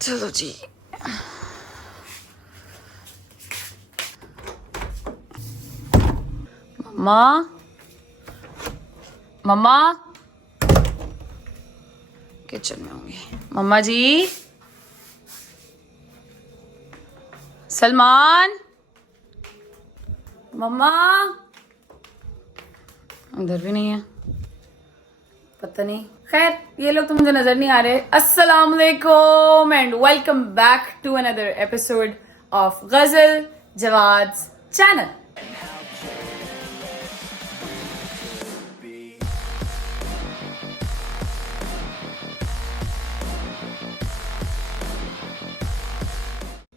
चलो जी। मम्मा मम्मा किचन में होंगी। मम्मा जी, सलमान, मम्मा इधर भी नहीं है, पता नहीं। खैर ये लोग तो मुझे नजर नहीं आ रहे। अस्सलाम वालेकुम and welcome back to another episode of Ghazal Jawad channel.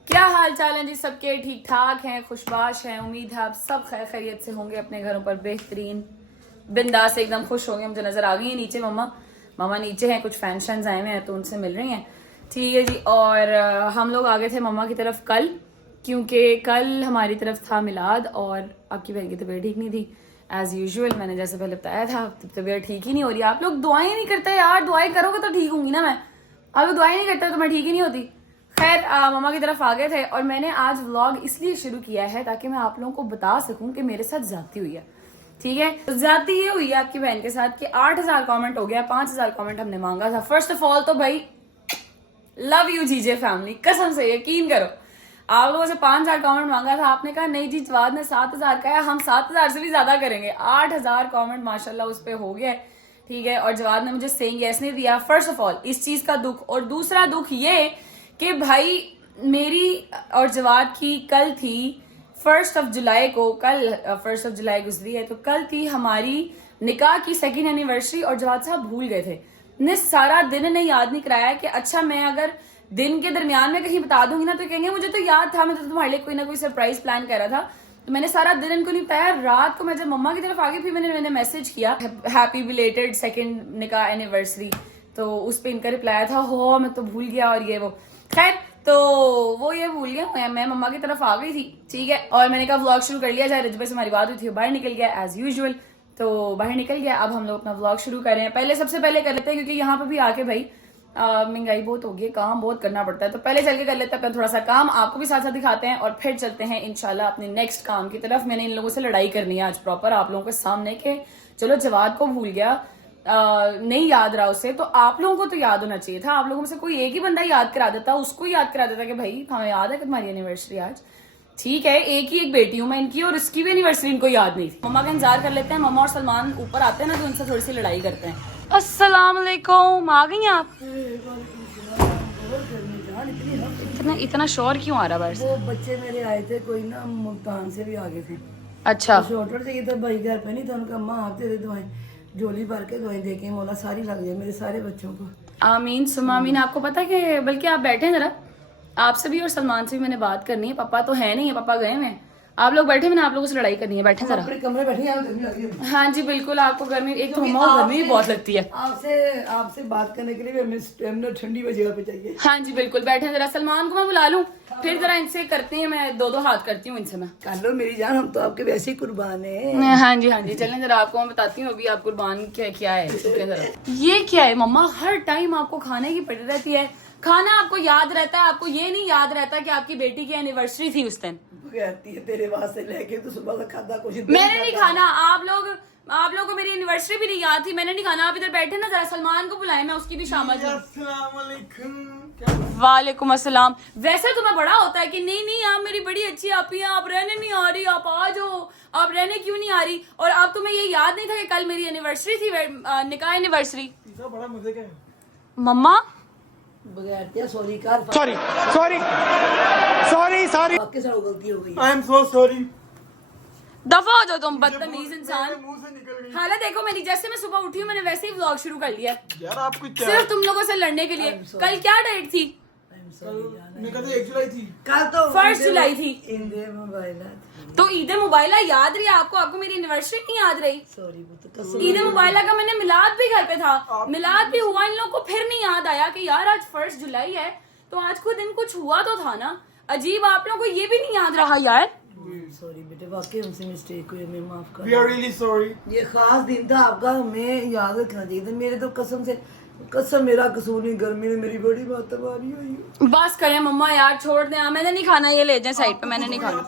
क्या हाल चाल है जी सबके? ठीक ठाक हैं, खुशबाश हैं। उम्मीद है आप सब खैर खैरियत से होंगे, अपने घरों पर बेहतरीन बिंदास एकदम खुश होंगे। मुझे नजर आ गई है नीचे मम्मा नीचे हैं, कुछ फैंस आए हुए हैं तो उनसे मिल रही हैं। ठीक है जी। और हम लोग आ गए थे मम्मा की तरफ कल, क्योंकि कल हमारी तरफ था मिलाद और आपकी बहन की तबीयत ठीक नहीं थी। एज यूजुअल मैंने जैसे पहले बताया था, तबीयत ठीक ही नहीं हो रही। आप लोग दुआएं नहीं करते यार, दुआएं करोगे तो ठीक होंगी ना। मैं आप लोग दुआएं नहीं करते तो मैं ठीक ही नहीं होती। खैर मम्मा की तरफ आ गए थे और मैंने आज व्लॉग इसलिए शुरू किया है ताकि मैं आप लोगों को बता सकूं कि मेरे साथ ज्यादती हुई है। ठीक है, तो ज्यादती ये हुई है आपकी बहन के साथ कि 8000 कमेंट हो गया, 5000 कमेंट हमने मांगा था। फर्स्ट ऑफ ऑल तो भाई लव यू जीजे फैमिली, कसम से यकीन करो। आप लोगों से 5000 कमेंट मांगा था, आपने कहा नहीं जी जवाद ने 7000 का है, हम 7000 से भी ज्यादा करेंगे। 8000 कमेंट माशाल्लाह उस पर हो गया। ठीक है, और जवाद ने मुझे सेइंग यस नहीं दिया। फर्स्ट ऑफ ऑल इस चीज का दुख, और दूसरा दुख ये कि भाई मेरी और जवाद की कल थी 1 जुलाई को, कल 1 जुलाई गुजरी है, तो कल थी हमारी निकाह की 2nd एनिवर्सरी और जवाद साहब भूल गए थे। ने सारा दिन ने याद नहीं कराया कि अच्छा मैं अगर दिन के दरमियान में कहीं बता दूंगी ना तो कहेंगे मुझे तो याद था, मैं तो तुम्हारे लिए कोई ना कोई सरप्राइज प्लान कर रहा था। तो मैंने सारा दिन इनको नहीं बताया। रात को मैं जब मम्मा की तरफ आ गई फिर मैंने मैसेज किया हैप्पी बिलेटेड 2nd निकाह एनिवर्सरी, तो उस पर इनका रिप्लाई था हो मैं तो भूल गया और ये वो। खैर तो वो ये भूल गया, मैं मम्मा की तरफ आ गई थी। ठीक है, और मैंने कहा व्लॉग शुरू कर लिया जाए। रजबे से हमारी बात हुई थी, बाहर निकल गया एज यूजुअल, तो बाहर निकल गया। अब हम लोग अपना व्लॉग शुरू कर रहे हैं। पहले सबसे पहले कर लेते हैं क्योंकि यहाँ पे भी आके भाई महंगाई बहुत होगी, काम बहुत करना पड़ता है, तो पहले चल के कर लेते हैं थोड़ा सा काम, आपको भी साथ साथ दिखाते हैं और फिर चलते हैं इंशाल्लाह अपने नेक्स्ट काम की तरफ। मैंने इन लोगों से लड़ाई करनी है आज प्रॉपर आप लोगों के सामने के चलो जवाद को भूल गया, नहीं याद रहा उसे, तो आप लोगों को तो याद होना चाहिए था। आप लोगों में से कोई एक ही बंदा याद करा देता, उसको याद करा देता कि भाई हमें याद है कि तुम्हारी एनिवर्सरी आज। ठीक है, एक बेटी हूं मैं इनकी और इसकी भी एनिवर्सरी इनको याद नहीं थी। मम्मा का इंतजार कर लेते हैं, मम्मा और सलमान ऊपर आते हैं ना तो उनसे थोड़ी सी लड़ाई करते हैं। अस्सलाम वालेकुम, आ गई आप? इतना शोर क्यों आ रहा बाहर से? वो बच्चे मेरे आए थे, कोई ना मुल्तान से भी आ गए थे। अच्छा, शॉर्टर चाहिए था भाई, घर पे नहीं था। उनका अम्मा आप दे दवाएं, झोली भर के दवाएं देके मौला सारी लग जाए मेरे सारे बच्चों को। आमीन सुमा आमीन। आपको पता है कि बल्कि आप बैठे हैं जरा, आपसे भी और सलमान से भी मैंने बात करनी है। पापा तो है नहीं है, पापा गए हैं। आप लोग बैठे, मैंने आप लोगों से लड़ाई करनी है, बैठे जरा। अपने कमरे बैठे हैं, गर्मी लग रही है। हाँ जी बिल्कुल, आपको गर्मी, एक तो मम्मा को गर्मी भी बहुत लगती है। आपसे बात करने के लिए हमें स्टेमिना ठंडी जगह पे चाहिए। हाँ जी बिल्कुल, बैठे जरा। सलमान को मैं बुला लूं, फिर जरा इनसे करते हैं, मैं दो हाथ करती हूँ इनसे। मैं कर लो मेरी जान, हम तो आपके वैसे ही कुर्बान है। हाँ जी चलें जरा, आपको मैं बताती हूँ अभी आप कुर्बान क्या है। जरा ये क्या है मम्मा, हर टाइम आपको खाने की पड़ी रहती है, खाना आपको याद रहता है, आपको ये नहीं याद रहता कि आपकी बेटी की एनिवर्सरी थी उस दिन। कहती है तेरे वास्ते लेके तो सुबह का खादा कुछ मैंने नहीं खाना, आप लोग को मेरी एनिवर्सरी भी नहीं याद थी, मैंने नहीं खाना। आप इधर बैठे ना, जरा सलमान को बुलाएं, मैं उसकी भी शामिल हूँ। वालेकुम अस्सलाम। वैसे तुम्हें बड़ा होता है कि नहीं आप मेरी बड़ी अच्छी आपी हैं, आप रहने नहीं आ रही, आप आ जाओ, आप रहने क्यों नहीं आ रही? और अब तुम्हें ये याद नहीं था कि कल मेरी एनिवर्सरी थी, निकाह एनिवर्सरी। बड़ा मजे का मम्मा बगैर क्या सॉरी कर, सॉरी आपके साथ गलती हो गई। I am so sorry. दफा हो जाओ तुम बदतमीज इंसान। मुंह से निकल गई हालांकि देखो मेरी, जैसे मैं सुबह उठी हूँ मैंने वैसे ही व्लॉग शुरू कर लिया यार। आपको क्या सिर्फ तुम लोगों से लड़ने के लिए। कल क्या डेट थी? मैं कहते 1 जुलाई थी। कल तो 1 जुलाई थी। इंदे मोबाइल तो ईद मुबाइला याद रही आपको मेरी एनिवर्सरी नहीं याद रही? सॉरी वो ईद मुबाइला का मैंने मिलाद भी घर पे था, मिलाद भी हुआ, इन लोगों को फिर नहीं याद आया कि यार आज 1 जुलाई है तो आज को दिन कुछ हुआ तो था ना। अजीब, आप लोगों को ये भी नहीं याद रहा यार। सॉरी बेटे, वाकई हमसे मिस्टेक हुई, हमें माफ कर। We are really sorry. ये खास दिन था आपका, हमें याद रखना चाहिए था। मेरे तो कसम से कसम मेरा कसूर नहीं, गर्मी ने मेरी बड़ी मातबारी हुई। बस करें मम्मा यार, छोड़ दें, मैंने नहीं खाना, ये ले जाए साइड पे, मैंने नहीं खाना।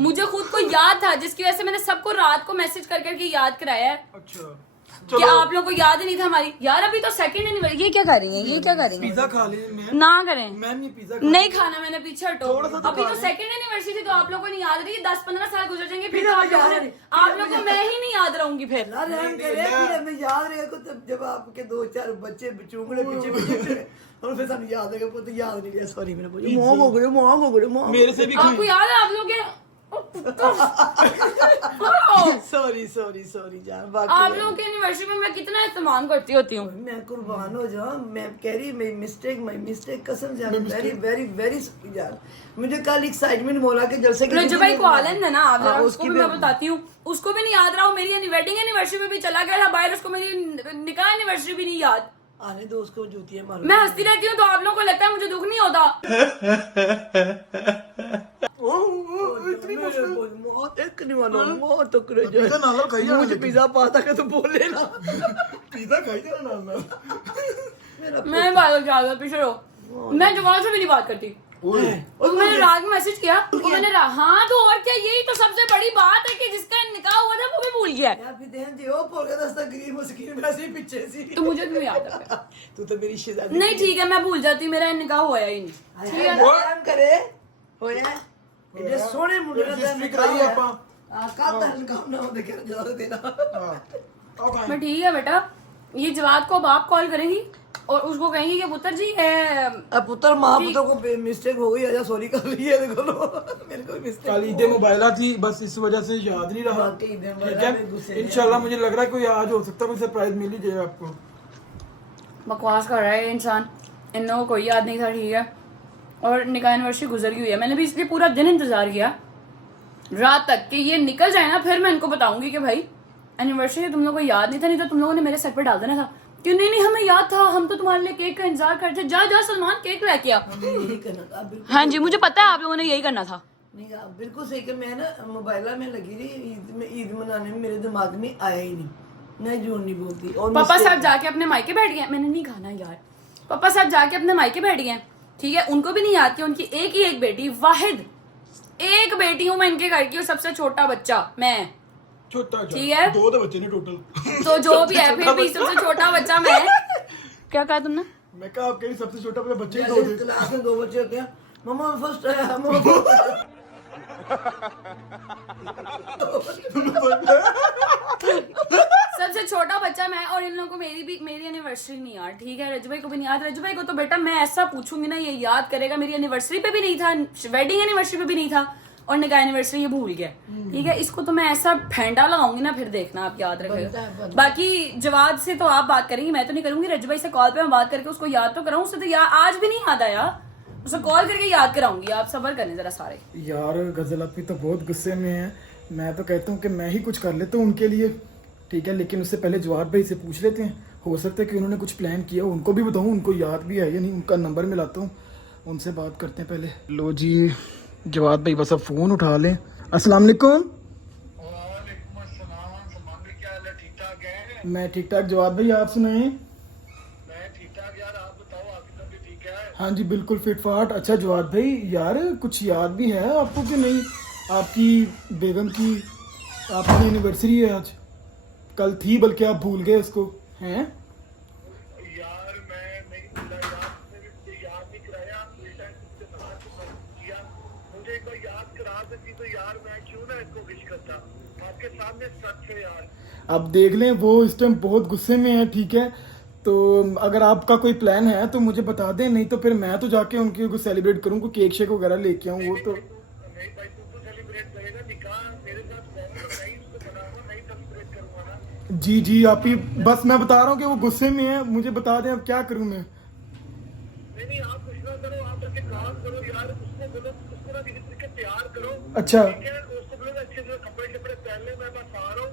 मुझे खुद को याद था, जिसकी वजह से मैंने सबको रात को मैसेज कर करके याद कराया है। अच्छा क्या आप लोगों को याद ही नहीं था हमारी? यार अभी तो सेकंड एनिवर्सरी। ये क्या कर रही है, ये क्या कर रही है? पिज्जा खा ले मैं ना करें, मैम, ये पिज्जा नहीं खाना मैंने, पीछे हटो। थोड़ा सा तो अभी खा तो लें। सेकंड एनिवर्सरी थी, तो आप लोगों को नहीं याद रही। 10-15 साल गुजर जाएंगे, फिर फिर तो हमें याद आप लोगों को मैं ही नहीं याद रहूंगी फिर। अल्लाह रहम करे कि हमें याद रहेगा तब जब आपके 2-4 बच्चे चूंगड़े पीछे और फिर सानू याद रहेगा, पुत याद नहीं रहा, सॉरी मैंने बोला मोम हो गए मेरे से भी आपको याद है? आप लोग के सॉरी जान, आप बाकी लोगों की एनिवर्सरी में मैं कितना इस्तेमाल करती होती हूँ। मैं कुर्बान हो जाऊं, मैं कह रही माय मिस्टेक कसम से, वेरी वेरी वेरी सॉरी जान। मुझे कल एक्साइटमेंट मोला के जलसे के रज्जू भाई को आलंद है ना, आप हाँ, जरा उसको भी मैं बताती हूँ, उसको भी नहीं याद रहा। मेरी वेडिंग एनिवर्सरी में भी चला गया था बाहर, उसको मेरी निकाह एनिवर्सरी भी नहीं याद। आने दो उसको, जूतियां मारो। मैं हंसती रहती हूँ तो आप लोगों को लगता है मुझे दुख नहीं होता। पिज्जा ना लो, खाइए ना, मुझे पिज्जा पाता के तो बोले ना। पिज्जा खाइए ना ना। मैं बात कर पीछे रहो, मैं जवाब से भी नहीं बात करती। उसको मैंने रात में मैसेज किया, उसको मैंने हाँ तो और क्या, यही तो सबसे बड़ी बात है कि जिसका निकाह हुआ था वो भी भूल गया है। यार फिर देन जी ओ पोल के दस्ता गरीब मस्कीन वैसे ही पीछे सी। तो मुझे क्यों याद है? तू तो मेरी शहजादी नहीं ठीक है, मैं भूल जाती, मेरा निकाह हुआ ही नहीं। ठीक है, काम करे होया ये सोने मुंडे ਦਾ ਰਜਿਸਟਰੀ ਕਰਾਈ ਆਪਾਂ। ਕੱਲ ਦਾ ਕੰਮ ਨਾ ਉਹਦੇ ਕਰ ਜਵਾਬ ਦੇਣਾ। आओ खाएं। मैं ठीक है बेटा, ये जवाब को अब आप कॉल करेंगी और उसको कहेंगी कि पुत्र जी अब पुत्र मां पुत्र को मिस्टेक हो गई, आजा सॉरी कर ली है, देखो मेरे को मिस्टेक। कल ईद मोबाइला थी, बस इस वजह से याद नहीं रहा। वाकई ईद ठीक मोबाइला में गुस्से है, में इंशाल्लाह मुझे लग रहा है कोई आज हो सकता है, कोई सरप्राइज मिल ही जाएगा आपको। बकवास कर रहा है ये इंसान, इन लोगों को कोई याद नहीं था। ठीक है, और निकाह एनिवर्सरी गुजर गई है, मैंने भी इसलिए पूरा दिन इंतजार किया रात तक कि ये निकल जाए ना, फिर मैं इनको बताऊंगी कि भाई एनिवर्सरी तुम लोगों को याद नहीं था, नहीं तो तुम लोगों ने मेरे सर पे डाल देना था कि नहीं नहीं हमें याद था, हम तो तुम्हारे लिए केक का इंतजार करते। जा जा सलमान केक लेके आ। यही करना था बिल्कुल। हाँ जी मुझे पता है आप लोगों ने यही करना था। नहीं आप बिल्कुल सही कि मैं ना मोबाइला में लगी रही, ईद मनाने में मेरे दिमाग में आया ही नहीं, मैं झूठ नहीं बोलती। और पापा साहब जाके अपने मायके बैठ गए, मैंने नहीं खाना यार। पापा साहब जाके अपने मायके बैठ गए, ठीक है, उनको भी नहीं याद कि उनकी एक ही एक बेटी, वाहिद एक बेटी हूँ मैं इनके घर की, और सबसे छोटा बच्चा मैं। छोटा ठीक है। 2 दे बच्चे ने टोटल। तो जो भी है फिर भी सबसे छोटा बच्चा मैं। क्या कहा तुमने? मैं कहा आपके सबसे छोटा बच्चे ही 2 जैसे थे। क्लास में 2 बच्चे होते हैं, मम्मा फर्स्ट आया मम्मा। सबसे छोटा बच्चा मैं, और इन लोगों को मेरी एनिवर्सरी नहीं याद। ठीक है, रजू भाई को भी नहीं याद। रजू भाई को तो बेटा मैं ऐसा पूछूंगी ना ये याद करेगा, मेरी एनिवर्सरी पे भी नहीं था, वेडिंग एनिवर्सरी पे भी नहीं था, और निकाह एनिवर्सरी ये भूल गया। ठीक है, इसको तो मैं ऐसा फेंटा लगाऊंगी ना, फिर देखना आप याद रखेगा। बाकी जवाब से तो आप बात करेंगी, मैं तो नहीं करूंगी। रजू भाई से कॉल पे मैं बात करके उसको याद तो कराऊं, उससे तो आज भी नहीं याद आया, उसे कॉल करके याद कराऊंगी। आप सब्र करें जरा सारे। यार गजल अपी तो बहुत गुस्से में है, मैं तो कहता हूँ कि मैं ही कुछ कर लेता हूँ उनके लिए। ठीक है, लेकिन उससे पहले जवाब भाई से पूछ लेते हैं, हो सकता है कि उन्होंने कुछ प्लान किया, उनको भी बताऊँ, उनको याद भी है या नहीं। उनका नंबर मिलाता हूँ, उनसे बात करते हैं पहले। लो जी जवाब भाई, बस अब फ़ोन उठा लें। अस्सलाम वालेकुम। मैं ठीक ठाक जवाब भाई, आप सुनाएं। हाँ जी बिल्कुल फिट फाट। अच्छा जवाब भाई, यार कुछ याद भी है आपको कि नहीं? आपकी बेगम की आपकी एनिवर्सरी है आज, कल थी बल्कि आप भूल गए उसको हैं? यार मैं नहीं भूला यार, मुझे याद नहीं कराया, मुझे एक बार याद करा सकती तो यार मैं क्यों ना इसको विश करता, आपके सामने सच है यार। अब देख लें, वो इस टाइम बहुत गुस्से में है। ठीक है, तो अगर आपका कोई प्लान है तो मुझे बता दें, नहीं तो फिर मैं तो जाके उनके को सेलिब्रेट करूँ, कोई केक शेक वगैरह लेके आऊँ। वो तो नहीं भाई, तू तो सेलिब्रेट करेगा निकाह मेरे साथ, नहीं उसको बनाऊंगा, नहीं सेलिब्रेट करूंगा ना। जी जी आप ही, बस मैं बता रहा हूँ कि वो गुस्से में है, मुझे बता दें अब क्या करूँ मैं। नहीं आप कुछ ना करो, आप करके काम करो यार, उसको बोलो, उसको ना किसी तरीके तैयार करो। अच्छा ठीक है, उसको बोलो अच्छे से कपड़े शपड़े पहन ले, मैं बस आ रहा हूँ,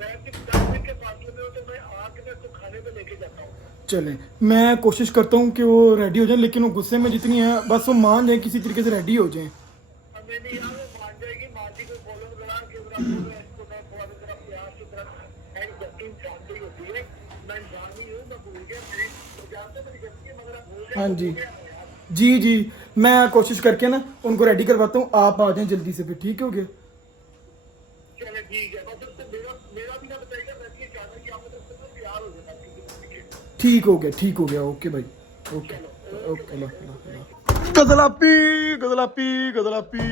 मैं सिर्फ 10 मिनट के फासले में हूँ, तो मैं आके मैं उसको खाने पे लेके जाता हूँ। चलें, मैं कोशिश करता हूँ कि वो रेडी हो जाए, लेकिन वो गुस्से में जितनी है बस वो मान जाए, किसी तरीके से रेडी हो जाए। हमें नहीं यार, वो मान जाएगी, माँ जी को बोलो जरा कि जरा बोलो इसको, मैं थोड़ा सा जरा प्यार से जरा इंसान भी होती है, मैं इंसान ही हूँ, मैं भूल गया, हाँ जी जी जी, मैं कोशिश करके ना उनको रेडी करवाता हूँ, आप आ जाएं जल्दी से फिर, ठीक हो गया? चले ठीक है, बस उसको मेरा भी ना बताइएगा, मैं भी चाहता हूँ कि आप मतलब सब तैयार हो जाए। ठीक हो गया, ओके भाई, ओके ओके। गजलापी गजलापी गजलापी।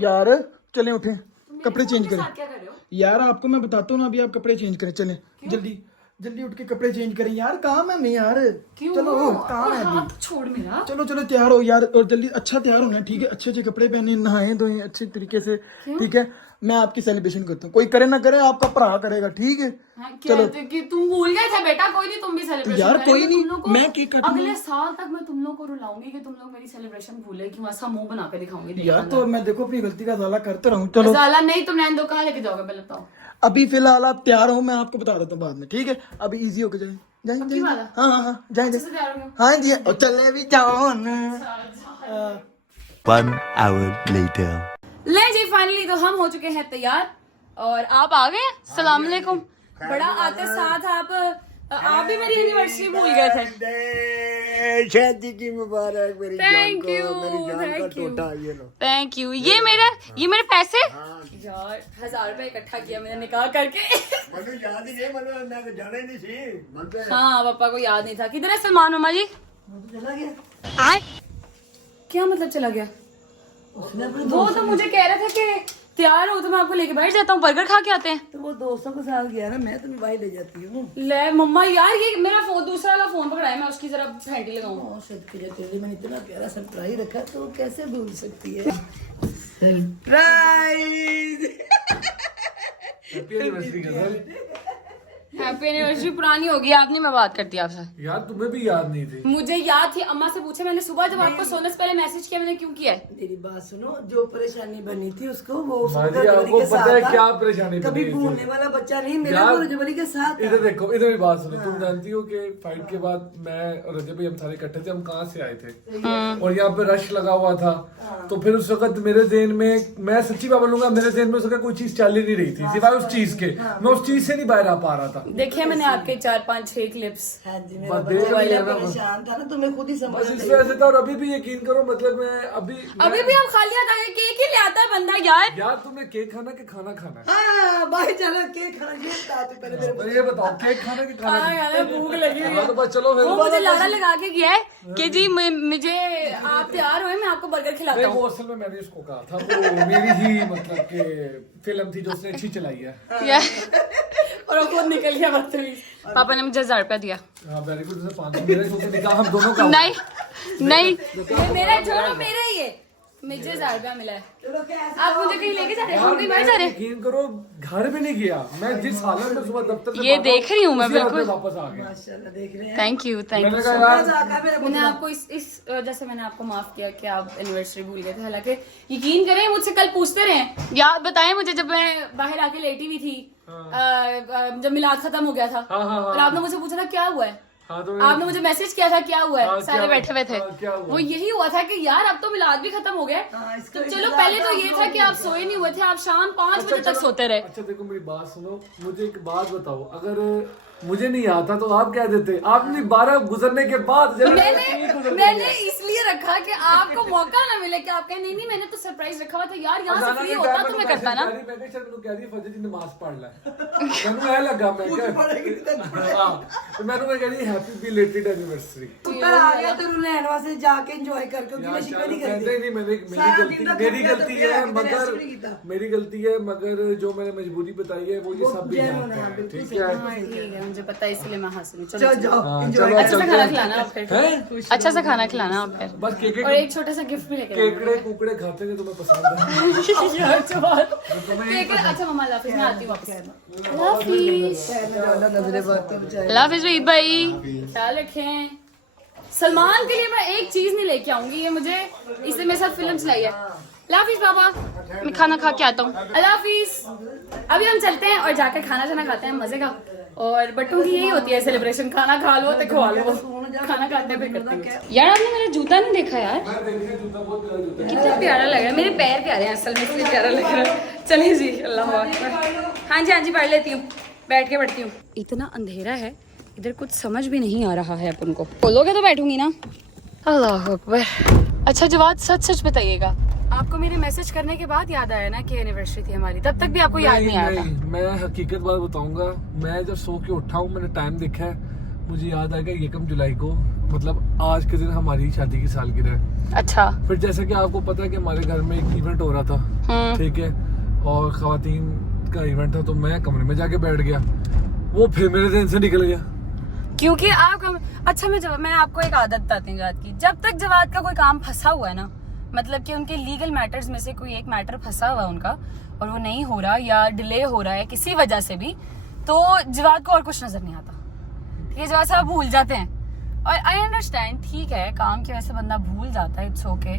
यार चलें उठें, कपड़े चेंज करें। क्या कर रहे हो? यार आपको मैं बताता हूँ ना, अभी आप कपड़े चेंज करें, चलें जल्दी जल्दी उठ के कपड़े चेंज करें। यार काम है नहीं यार, क्यों? चलो काम है अभी। हाथ छोड़ मेरा। चलो चलो तैयार हो यार, और जल्दी अच्छा तैयार होना है, ठीक है? अच्छे अच्छे कपड़े पहने, नहाए धोए अच्छे तरीके से, ठीक है? मैं आपकी सेलिब्रेशन करता हूँ, कोई करे ना करे आपका भरा करेगा, ठीक है? चलो कि तुम भूल गए थे बेटा, कोई नहीं, तुम भी सेलिब्रेशन यार करेंगे। कोई नहीं, तुम लोग को मैं केक काटूंगा। अगले साल तक मैं तुम लोग को रुलाऊंगी कि तुम लोग मेरी सेलिब्रेशन भूले, क्यों ऐसा मुंह बना के दिखाऊंगी। यार तो मैं देखो अपनी गलती का ज़ाला करता रहूँ। चलो ज्यादा नहीं, तुम नैन दो कहाँ लेके जाओगे पहले बताओ। अभी फिलहाल आप तैयार हो, मैं आपको बता देता हूँ बाद में, ठीक है? अभी इजी होके जाए जाए पक्की बात है? हाँ जाए अच्छे से तैयार हो गए? हाँ जी, और चले भी जाओ ना। 1 hour later. ले जी, फाइनली तो हम हो चुके हैं तैयार और आप आ गए। सलाम अलैकुम। बड़ा आते साथ आप भी मेरी एनिवर्सरी भूल गए थे। शादी की मुबारक मेरी जान Thank को, you, मेरी जान का thank you. टोटा, ये लो। Thank you. ये मेरे पैसे यार 1000 रुपए इकट्ठा किया मैंने निकाह करके। मनु याद ही नहीं, मनु मैं जाना ही नहीं सी मन पे। हाँ पापा को याद नहीं था। किधर है सलमान मामा जी? चला गया। आए क्या मतलब चला गया? उसने अपने वो तो मुझे कह रहे थे कि तैयार हो तो मैं आपको लेके बैठ जाता हूँ, बर्गर खा के आते हैं। तो वो दोस्तों के साथ गया ना, मैं तुम्हें भाई ले जाती हूँ। ले मम्मा यार, ये मेरा फोन दूसरा वाला फोन पकड़ा है, मैं उसकी जरा फेंटी लगाऊं। सदके तेरे मैंने इतना प्यारा सरप्राइज रखा, तो कैसे भूल सकती है? सरप्राइज। हैप्पी एनिवर्सरी पुरानी होगी, आपने मैं बात करती आपसे। यार तुम्हें भी याद नहीं थी। मुझे याद थी, अम्मा से पूछा मैंने सुबह जब आपको सोने से पहले मैसेज किया, मैंने क्यों किया है? तेरी बात सुनो, जो परेशानी बनी थी उसको वो माजी, सुंदर आपको के पता साथ है था। क्या परेशानी कभी बनी थी? भूलने वाला बच्चा नहीं, मेरा यार, वो रजबरी के साथ था। इधर देखो, इधर भी बात सुनो। तुम जानती हो कि फाइट के बाद मैं और रजब भाई हम सारे इकट्ठे थे, हम कहाँ से आए थे और यहाँ पे रश लगा हुआ था। तो फिर उस वक्त मेरे ज़हन में, मैं सच्ची बात बोलूंगा, मेरे ज़हन में उस वक्त कोई चीज चल ही नहीं रही थी सिवाय उस चीज के। मैं उस चीज से नहीं बाहर आ पा रहा था। देखिए मैंने आपके 4-5-6 क्लिप्स। हाँ जी, मेरा बस बच्चा देख वाला लिया ना, परेशान था ना, तुम्हें खुद ही समझ बस इस वजह से था। और अभी भी यकीन करो, मतलब मैं अभी भी हम खाली हाथ आके केक ही ले आता है बंदा यार। यार तुम्हें केक खाना कि खाना खाना है? हाँ भाई चलो केक खाना, ये बता दो पहले मेरे तो ये बताओ, केक खाना कि खाना? हाँ यार भूख लगी हुई हाँ, है। तो बस चलो फिर। वो मुझे लारा लगा के गया है कि जी मुझे आप तैयार हुए, मैं आपको बर्गर खिलाता नहीं, हूँ। वो असल में मैंने इसको कहा था, वो मेरी ही मतलब कि फिल्म थी जो उसने अच्छी चलाई है। और वो खुद निकल गया बदतमीज। पापा ने मुझे 1000 रुपया दिया। हाँ वेरी गुड। 500 मेरे से निकाह हम दोनों का। नहीं ये मेरा छोड़ो, मेरा ही है। मुझे 1000 रुपया मिला है। आप मुझे कहीं लेके जा रहे हैं? हम कहीं बाहर जा रहे हैं? यकीन करो घर भी नहीं गया मैं, जिस हालत में सुबह दफ्तर से ये भागा, देख रही हूँ मैं उसी हालत में बिल्कुल। वापस आ गया। माशाल्लाह देख रहे हैं। थैंक यू मैंने कहा यार, मैंने आपको इस वजह से मैंने आपको माफ किया कि आप एनिवर्सरी भूल गए थे। हालांकि यकीन करें मुझसे कल पूछते रहे, याद बताएं मुझे जब मैं बाहर आके लेटी हुई थी, जब मिलाद खत्म हो गया था और आपने मुझसे पूछा था क्या हुआ है। हाँ तो आपने मुझे मैसेज किया था क्या हुआ है, हाँ, सारे क्या- बैठे हुए थे। हाँ, क्या हुआ? वो यही हुआ था कि यार अब तो मिलाद भी खत्म हो गया। इसका तो चलो इंतजार पहले तो था ये हम था लोग कि आप सोए नहीं हुए थे, आप शाम 5 बजे तक चलो, सोते रहे। अच्छा देखो मेरी बात सुनो, मुझे एक बात बताओ, अगर मुझे नहीं आता तो आप क्या देते? आपने 12 गुजरने के बाद जब मैंने इसलिए रखा कि आपको मौका ना मिले कि आप कहें नहीं मैंने तो सरप्राइज रखा हुआ था यार, यहाँ से फ्री होता तो मैं करता ना। मैं कह चल कह रही फजर की नमाज पढ़ ले, मैंने ऐ लगा मैं हां तो मैंने कह रही हैप्पी बिलेटेड एनिवर्सरी। पुत्र आ गया तो रुलैन वास्ते जाके एंजॉय कर, क्योंकि मैं शिकवा नहीं करती। नहीं मेरी गलती है, मेरी गलती है, मगर जो मैंने मजबूरी बताई है वो ये सब भी जानते हैं, ठीक है? ठीक है मुझे पता है, इसलिए मैं हंस रही हूँ। चलो जाओ हाँ, एंजॉय चलो, अच्छा सा खाना खिलाना आप फिर। हैं? अच्छा सा खाना खिलाना आप फिर। बस केके और एक छोटा सा गिफ्ट भी लेके केकड़े कुकड़े खाते हैं तुम्हें पसंद है? यार चल अच्छा मम्मा अल्लाह हाफिज़, मैं आती हूँ वापस। अल्लाह हाफिज़। नजरे बात तो बचाए। अल्लाह हाफिज़ ईद भाई, ख्याल रखें। सलमान के लिए मैं एक चीज नहीं लेके आऊंगी, ये मुझे इसने मेरे साथ फिल्म चलाई है। अल्लाह हाफिज़ पापा, मैं खाना खा के आता हूँ। अल्लाह हाफिज़। अभी हम चलते हैं और जाकर खाना खाना खाते हैं मजे का। और बट्टू की यही होती है सेलिब्रेशन, खाना खा लो तो खवा लो, खाना खाते फिर करते हैं। यार आपने मेरा जूता नहीं देखा यार, कितना प्यारा लग रहा है। मेरे पैर प्यारे हैं असल में, इसलिए प्यारा लग रहा है। चलिए जी, अल्लाह अकबर। हाँ जी पढ़ लेती हूँ, बैठ के पढ़ती हूँ। इतना अंधेरा है इधर कुछ समझ भी नहीं आ रहा है अपन को। बोलोगे तो बैठूंगी ना। अल्लाह अकबर। अच्छा जवाद, सच सच बताइएगा, आपको मेरे मैसेज करने के बाद याद आया ना कि एनिवर्सरी थी हमारी? तब तक भी आपको याद नहीं आया था? मैं हकीकत बात बताऊंगा, मैं जब सो के उठा हूँ, मैंने टाइम देखा है, मुझे याद आएगा 1 जुलाई को, मतलब आज के दिन हमारी शादी की सालगिरह है। अच्छा। फिर जैसे कि आपको पता है कि हमारे घर में एक इवेंट हो रहा था, ठीक है, और खवातीन का इवेंट था, तो मैं कमरे में जाके बैठ गया, वो फिर मेरे दिन से निकल गया। क्योंकि आप अच्छा मैं आपको एक आदत बताती हूँ जवाद की। जब तक जवाद का कोई काम फंसा हुआ है ना, मतलब कि उनके लीगल मैटर्स में से कोई एक मैटर फंसा हुआ है उनका और वो नहीं हो रहा या डिले हो रहा है किसी वजह से भी, तो जवाद को और कुछ नजर नहीं आता। ये जवाद साहब भूल जाते हैं और आई अंडरस्टैंड, ठीक है, काम की वजह से बंदा भूल जाता है, इट्स ओके।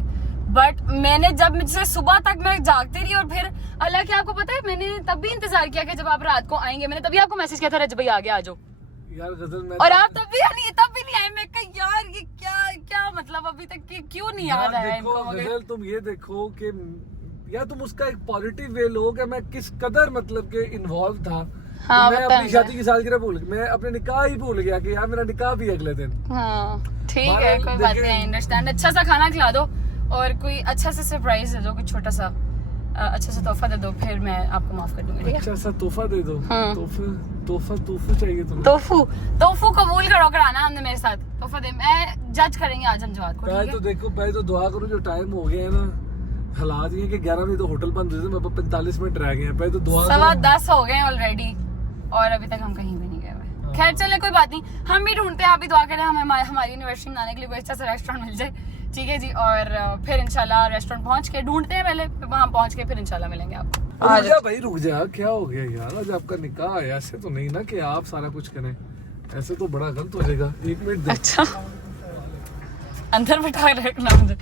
बट मैंने जब मुझसे सुबह तक मैं जागती रही और फिर हालांकि आपको पता है मैंने तब भी इंतजार किया कि जब आप रात को आएंगे, मैंने तभी आपको मैसेज किया था रजब भाई आगे आ जाओ यार गजल में, और आप तब भी नहीं आए। मैं कहा यार ये क्या मतलब अभी तक क्यों नहीं याद आया इनको? गजल तुम ये देखो कि यार तुम उसका एक पॉजिटिव वे लो कि मैं किस कदर मतलब के इन्वॉल्व था। हाँ, मैं अपनी शादी की सालगिरह भूल गया, मैं अपने निकाह ही भूल गया कि यार मेरा निकाह भी अगले दिन। हाँ ठीक है, कोई बात नहीं, अंडरस्टैंड। अच्छा सा खाना खिला दो और कोई अच्छा सा सरप्राइज दे दो, कोई छोटा सा अच्छा सा तोहफा दे दो, फिर मैं आपको माफ कर दूंगी। ठीक है, अच्छा सा तोहफा दे दो। हाँ। तोहफा चाहिए तुम्हें? तोफू कबूल करो, कराना हमने मेरे साथ तोहफा दे, मैं जज करेंगे आज हम जवाब को। पहले तो देखो, पहले तो दुआ करो, जो टाइम हो गया है ना, हालात ये कि 11 बजे तो होटल बंद हुए थे, मेरे पास 45 मिनट रह गए हैं। पहले तो दुआ 10:15 हो गए ऑलरेडी और अभी तक हम कहीं भी नहीं गए हुए। खैर चले कोई बात नहीं, हम भी ढूंढते हैं, आप भी दुआ करें हमें हमारी एनिवर्सरी मनाने के लिए कोई अच्छा सा रेस्टोरेंट मिल जाए। ठीक है जी, और फिर इंशाल्लाह रेस्टोरेंट पहुंच के ढूंढते हैं, पहले वहां पहुंच के फिर इंशाल्लाह मिलेंगे आपको। रुक जा भाई, रुक जा, क्या हो गया यार? आज आपका निकाह है, ऐसे तो नहीं ना कि आप सारा कुछ करें, ऐसे तो बड़ा गलत हो जाएगा। 1 मिनट दे। अच्छा अंदर बिठा रखना मुझे,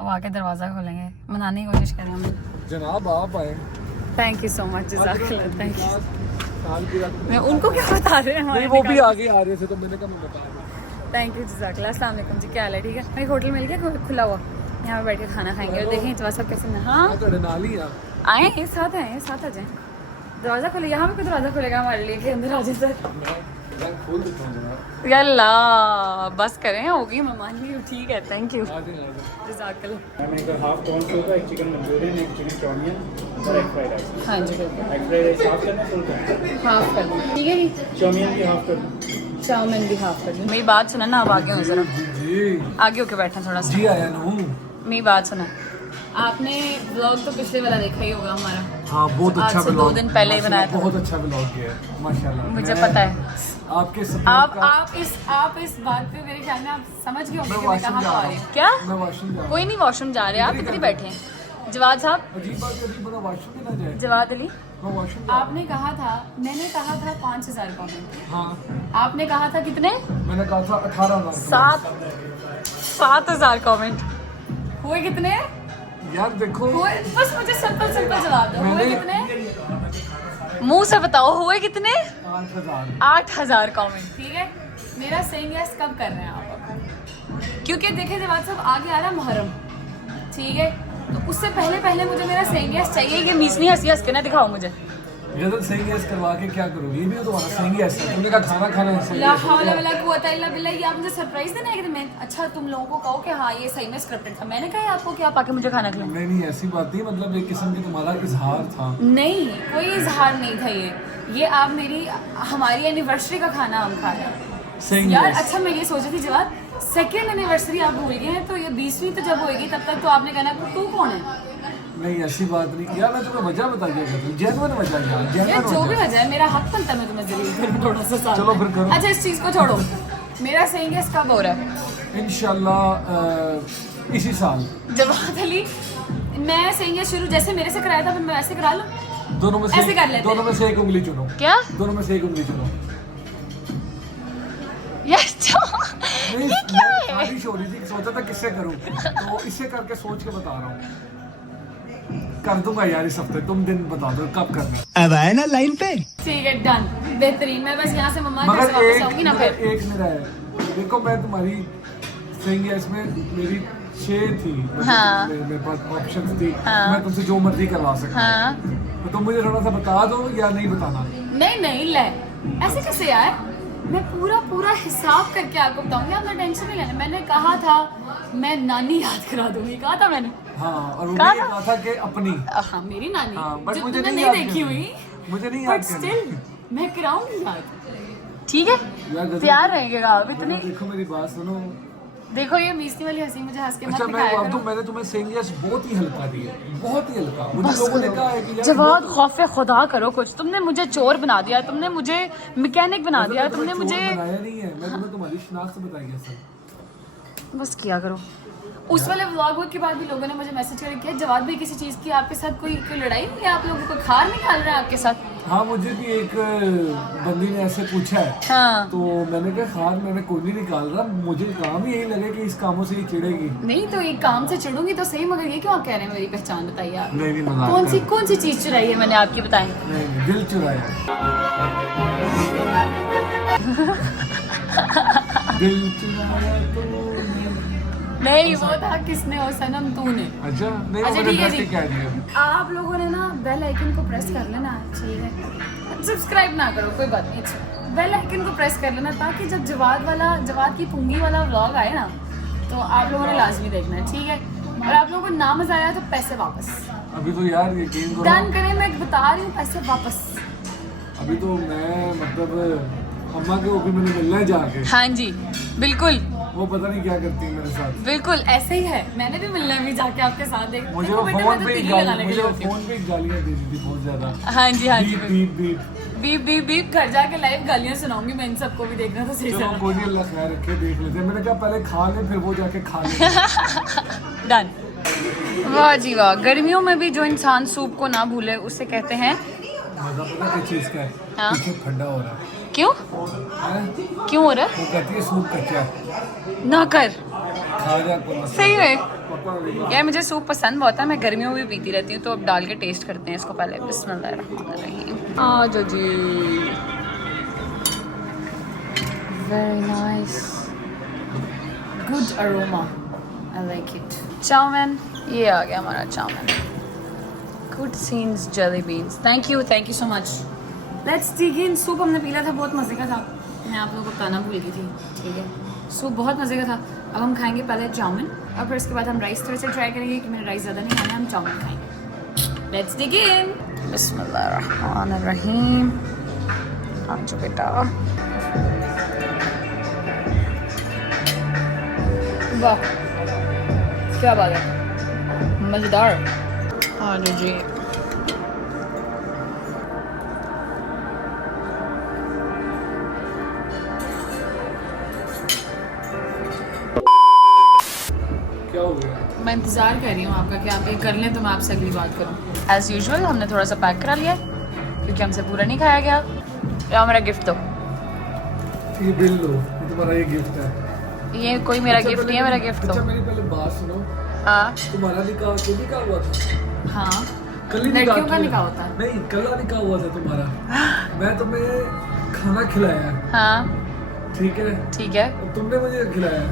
अब आके दरवाजा खोलेंगे, मनाने की कोशिश करें हम। जनाब आप आए, थैंक यू सो मच, जज़ाकल्लाह, थैंक यू। सालगिरह मैं उनको क्या बता रहे हैं नहीं, वो भी आगे आ रहे थे तो मैंने कहा मैं बता दूं। थैंक यू, जज़ाकल्लाह। अस्सलाम वालेकुम जी, क्या हाल है? ठीक है, एक होटल मिल गया खुला हुआ, यहाँ पे बैठ के खाना खाएंगे और देखें जवाब सब कैसे। हाँ मैं नाल ही आ आए, एक साथ आए, साथ आ जाए। दरवाजा खोले, यहाँ पे कोई दरवाजा खोलेगा हमारे लिए कि अंदर आ जाए सर? मैं खोल देता हूं जनाब। यल्ला बस करें, होगी मेहमान भी, ठीक है, थैंक यू, आ जाए। जज़ाकल्लाह। मैंने एक हाफ कॉर्न सूप, एक चिकन मंचूरियन, एक चिकन चाउमिन और एक फ्राइड राइस। हाँ जी बिल्कुल, एक फ्राइड राइस हाफ करना, फुल करना। हाफ कर दूँ, ठीक है जी। चाउमिन भी हाफ कर दूँ। चाउमिन भी हाफ कर दूँ। मेरी बात सुना ना, आप आगे हो जरा, जी आगे होके बैठना थोड़ा सा। जी आया नू। मेरी बात सुना, आपने व्लॉग तो पिछले वाला देखा ही होगा हमारा। हाँ बहुत अच्छा आज से 2 व्लॉग, दिन पहले ही बनाया था। बहुत अच्छा व्लॉग किया है माशाल्लाह। मुझे मैं पता है आपके सपोर्ट आप का आप इस बात पे मेरे ख्याल में आप समझ गए होंगे मैं कि मैं वॉशरूम कहाँ जा आ रहा रही हूँ। हूँ। क्या? मैं वॉशरूम जा रहा हूँ। कोई नहीं वॉशरूम जा रहे हैं, आप इधर ही बैठे हैं। जवाद साहब, अजीब बात है, अजीब बड़ा वॉशरूम भी ना जाए। जवाद अली, मैं वॉशरूम जा रहा हूँ। आपने कहा था, मैंने कहा था 5000 कमेंट, हाँ आपने कहा था कितने? मैंने कहा था 18,000। 7,000 कमेंट हुए कितने? यार देखो, हुए, बस मुझे सिंपल जवाब दो, हुए मैंने- कितने? मुंह से बताओ, हुए कितने? 8,000। 8,000 कमेंट, ठीक है। मेरा सेइंग यस कब कर रहे हैं आप? क्योंकि देखिए जवाब साहब आगे आ रहा मुहर्रम, ठीक है, तो उससे पहले मुझे मेरा सेइंग यस चाहिए कि मीसनी हंस के ना दिखाओ मुझे। गजल सही यस करवा के क्या करोगे? ये भी तो तुम्हारा सही यस है, तुमने कहा खाना खाना है सही ला यस। हौला वला कुव्वता इल्ला बिल्लाह, ये आप मुझे सरप्राइज देना है कि मैं अच्छा तुम लोगों को कहो कि हाँ ये सही में स्क्रिप्टेड था। मैंने कहा आपको कि आप आके मुझे खाना खिलाएं। नहीं ऐसी बात नहीं, मतलब एक किस्म की तुम्हारा इजहार था। नहीं, कोई इजहार नहीं था ये आप मेरी हमारी एनिवर्सरी का खाना हम खा रहे हैं सही यार। यस। अच्छा मैं ये सोच रही थी जवाब, सेकेंड एनिवर्सरी आप भूल गए हैं, तो ये 20वीं तो जब होएगी तब तक तो आपने कहना तू कौन है? नहीं ऐसी बात नहीं यार, मैं तुम्हें वजह बता दिया करता हूँ, जेन्युइन वजह यार, यार जेन्युइन जो भी वजह। वजह है, मेरा हक बनता है मैं तुम्हें जरूर करूं थोड़ा सा साथ। चलो फिर करो। अच्छा इस चीज को छोड़ो, मेरा सेइंग यस कब हो रहा है? इंशाल्लाह इसी साल। जवाद अली, मैं सेइंग यस शुरू जैसे मेरे से कराया था, फिर मैं वैसे करा लूं। दोनों में ऐसे कर लेते से दोनों में से एक उंगली चुनो। क्या? दोनों में से एक उंगली चुनो। यस नहीं, मैं बारिश हो रही थी, सोचा था किससे करूं, तो इससे करके सोच के बता रहा हूँ। कर दूंगा यार इस हफ्ते, तुम दिन बता दो कब करना है। अब आए ना लाइन पे। ठीक है डन, बेहतरीन। मैं बस यहाँ से मम्मा के मगर पास वापस आऊंगी ना फिर। एक मेरा है, देखो मैं तुम्हारी सही है, इसमें मेरी 6 थी, हाँ। मेरे पास ऑप्शंस थी, हाँ। मैं तुमसे जो मर्जी करवा सकता हूँ। हाँ तो तुम मुझे थोड़ा सा बता दो या नहीं बताना? नहीं ले, ऐसे कैसे यार? मैं पूरा हिसाब करके आपको बताऊंगी, आप ना टेंशन नहीं लेना। मैंने कहा था मैं नानी याद करा दूंगी, कहा था मैंने। हाँ, और वो कहा भी कहा था कि अपनी। हाँ मेरी नानी, हाँ, but जो मुझे तुमने नहीं नहीं याद देखी करनी। हुई, मुझे नहीं बट याद करनी। स्टिल मैं कराऊंगी याद, ठीक है? यार गजब। प्यार रहेगा आप इतने। देखो मेरी बात सुनो। देखो ये मीसनी वाली हंसी मुझे हंस के मत अच्छा मैं दिखाया आपको, करो। मैंने तुम्हें सेइंग यस बहुत ही हल्का दी है, बहुत ही हल्का। मुझे लोगों ने कहा है कि यार जवाब खौफे खुदा करो कुछ। तुमने मुझे चोर बना दिया, तुमने मुझे मैकेनिक बना दिया, तुमने चोर मुझे बनाया नहीं है, मैं तुम्हें तुम्हारी शनाख्त बताई है सब। बस किया करो। उस वाले व्लॉग के बाद भी लोगों ने मुझे मैसेज करके किया, जवाब भी किसी चीज़ की आपके साथ कोई लड़ाई हुई है, आप लोगों को खार निकाल रहे हैं आपके साथ? हाँ, मुझे भी एक बंदी ने ऐसे पूछा है, हाँ तो मैंने कहा खार मैंने कोई नहीं निकाल रहा, मुझे काम ही यही लगे कि इस कामों से ही चिढ़ेगी। नहीं तो एक काम से चिढ़ूंगी तो सही, मगर ये क्यों आप कह रहे हैं मेरी पहचान बताइए आप। नहीं मजाक कौन सी चीज़ चुराई है मैंने आपकी, बताएं। नहीं, दिल चुराया। दिल चुराया तूने। नहीं वो था किसने, हो सनम तूने। अच्छा नहीं, अच्छा, वो ठीक है मैंने जी। कह दिया। आप लोगों ने ना बेल आइकन को प्रेस कर लेना, ठीक है? सब्सक्राइब ना करो कोई बात नहीं, बेल आइकन को प्रेस कर लेना, ताकि जब जवाद की पुंगी वाला व्लॉग आए ना, तो आप लोगों ने लाजमी देखना है, ठीक है? और आप लोगों को ना मजा आया तो पैसे वापस अभी तो यार यकीन करो, डन करें, मैं बता रही हूँ, पैसे वापस। अभी तो मैं मतलब अम्मा के ऊपर मैंने मिलना है जाके, हाँ जी बिल्कुल वो पता नहीं क्या करती है मेरे साथ। बिल्कुल ऐसे ही है, मैंने भी मिलना भी जाके आपके साथ देख। मुझे देखो वो बेटा, फोन मैं तो पे ही तिल्ली गाली, लगाने के मुझे लिए वो होती हूँ। फोन पे ही गालियां दे दी थी बहुत ज्यादा। हाँ जी हाँ जी, beep beep beep. Beep beep beep घर जाके लाइव गालियां सुनाऊंगी मैं, इन सबको भी देखना तो सही चलो से। कोई नहीं, अल्लाह खैर रखे, देख लेते हैं। मैंने कहा पहले खा ले फिर वो जाके खा ले। डन। वाह जी वाह, गर्मियों में भी जो इंसान सूप को ना भूले उसे कहते हैं। मजा पता किस चीज का है? हाँ। पीछे ठंडा हो रहा है। क्यों हैं? क्यों हो रहा है? वो कहती है सूप कच्चा है, ना कर, खा जा कोई मसला सही है नहीं। यार, मुझे सूप पसंद बहुत है, मैं गर्मियों में भी पीती रहती हूँ। तो अब डाल के टेस्ट करते हैं इसको पहले। बिस्मिल्लाहिर्रहमानिर्रहीम। आ जाओ जी। Very nice, good aroma, I like it. Chow mein, ये आ गया हमारा chow mein. Good scenes jelly beans, thank you so much. Let's dig in. Soup हमने पी लिया था, बहुत मज़े का था, मैं आप लोगों को बताना भूल गई थी, ठीक है? सूप बहुत मज़े का था। अब हम खाएंगे पहले चाउमीन, और फिर उसके बाद हम राइस थोड़े से ट्राई करेंगे, कि मैंने राइस ज़्यादा नहीं खाना, हम चाउमीन खाएंगे। लेट्स डिग इन। बिस्मिल्लाहिर्रहमानिर्रहीम। आ जाओ बेटा। वाह क्या बात है, मज़ेदार। आ जाओ जी। क्या हो गया? मैं इंतज़ार कर रही हूँ आपका कि आप ये कर लें तो मैं आपसे अगली बात करूँ। एज़ यूजुअल हमने थोड़ा सा पैक करा लिया क्योंकि हमसे पूरा नहीं खाया गया। या मेरा गिफ्ट दो। ये बिल लो, ये तुम्हारा ये गिफ्ट है। ये कोई मेरा अच्छा, गिफ्ट पहले नहीं है, मेरा मेरी- गिफ्ट अच्छा दो। मेरी पहले बात सुनो, हाँ तुम्हारा निकाह कल निकाह हुआ था? हाँ, कल ही लड़कियों का किया। निकाह होता है। नहीं, कल निकाह हुआ था तुम्हारा। मैं तुम्हें खाना खिलाया, हाँ ठीक है? ठीक है। और तुमने मुझे खिलाया।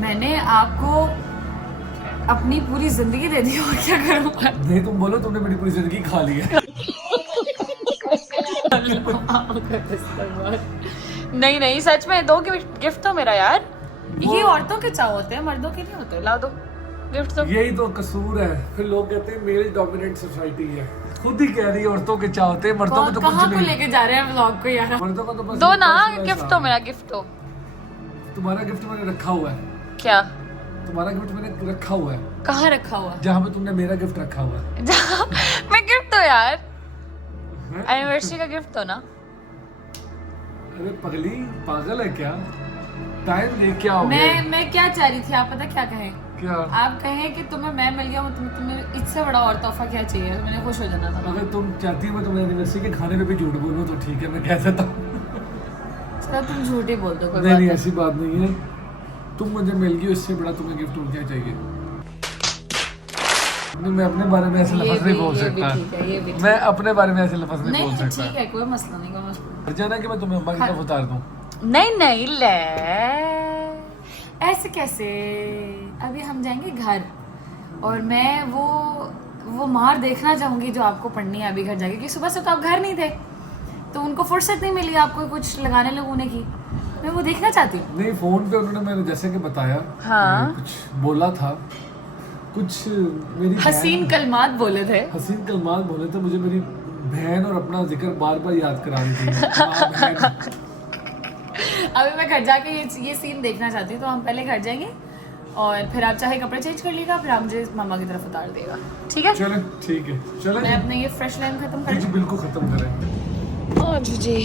मैंने आपको अपनी पूरी जिंदगी दे दी, और क्या करूँ? नहीं तुम बोलो, तुमने मेरी पूरी जिंदगी खा ली है। नहीं नहीं सच में दो गिफ्ट तो मेरा यार। ये औरतों के चाव होते हैं, मर्दों के नहीं होते। ला दो गिफ्ट तो। यही तो कसूर है, फिर लोग कहते हैं मेल डोमिनेंट सोसाइटी है। खुद ही कह रही है औरतों के चाव होते हैं, मर्दों को तो कुछ कहाँ को नहीं। लेके जा रहे हैं व्लॉग को यार? मर्दों का तो बस दो ना बस गिफ्ट वैसा। तो, मेरा गिफ्ट तो। तुम्हारा गिफ्ट मैंने रखा हुआ है। क्या? तुम्हारा गिफ्ट मैंने रखा हुआ है कहाँ रखा हुआ? जहाँ पे तुमने मेरा गिफ्ट रखा हुआ है। मैं गिफ्ट तो यार, एनिवर्सरी का गिफ्ट तो ना। अरे पगली पागल है क्या? टाइम दे क्या हो गया? मैं क्या चाह रही थी, आप पता क्या कहें? क्या? आप कहें कि तुम्हें मैं मिल गया, तुम्हें इससे बड़ा और तोहफा क्या चाहिए? तो मैंने खुश हो जाना था। अगर तुम चाहती हो मैं तुम्हें एनिवर्सरी के खाने पे भी झूठ बोलूं तो ठीक है, मैं कह सकता हूँ। चलो तुम झूठे बोल दो, कोई नहीं बात नहीं, नहीं। ऐसी बात नहीं है। तुम मुझे मिल गई, इससे बड़ा तुम्हें गिफ्ट और क्या चाहिए? नहीं, मैं अपने बारे में ऐसे ये लफ्ज भी नहीं बोल ये भी सकता। ठीक है, ये भी ठीक मैं अपने बारे में ऐसे लफ्ज नहीं बोल नहीं सकता। ठीक है, कोई मसला नहीं, कोई मसला हर जाना कि मैं तुम्हें अम्मा की तरफ उतार दूं। नहीं। नहीं ले, ऐसे कैसे? अभी हम जाएंगे घर, और मैं वो मार देखना चाहूंगी जो आपको पढ़नी है अभी घर जाके, क्योंकि सुबह से तो आप घर नहीं थे। तो उनको फुर्सत नहीं मिली आपको कुछ लगाने लगने की? मैं वो देखना चाहती हूँ। नहीं, फोन पे उन्होंने मैंने जैसे कि बताया, हाँ। कुछ बोला था, कुछ मेरी हसीन कलमात बोले थे। हसीन कलमात बोले थे, मुझे मेरी बहन और अपना जिक्र बार बार याद करा रही थी। हाँ, बहन। अभी मैं घर जाके ये सीन देखना चाहती हूँ, तो हम पहले घर जाएंगे और फिर आप चाहे कपड़े चेंज कर लीजिएगा, फिर आप मुझे मामा की तरफ उतार देगा, ठीक है? चले, ठीक है, चले। मैं अपने ये फ्रेश लाइन खत्म कर जी बिल्कुल खत्म करें। हाँ जी,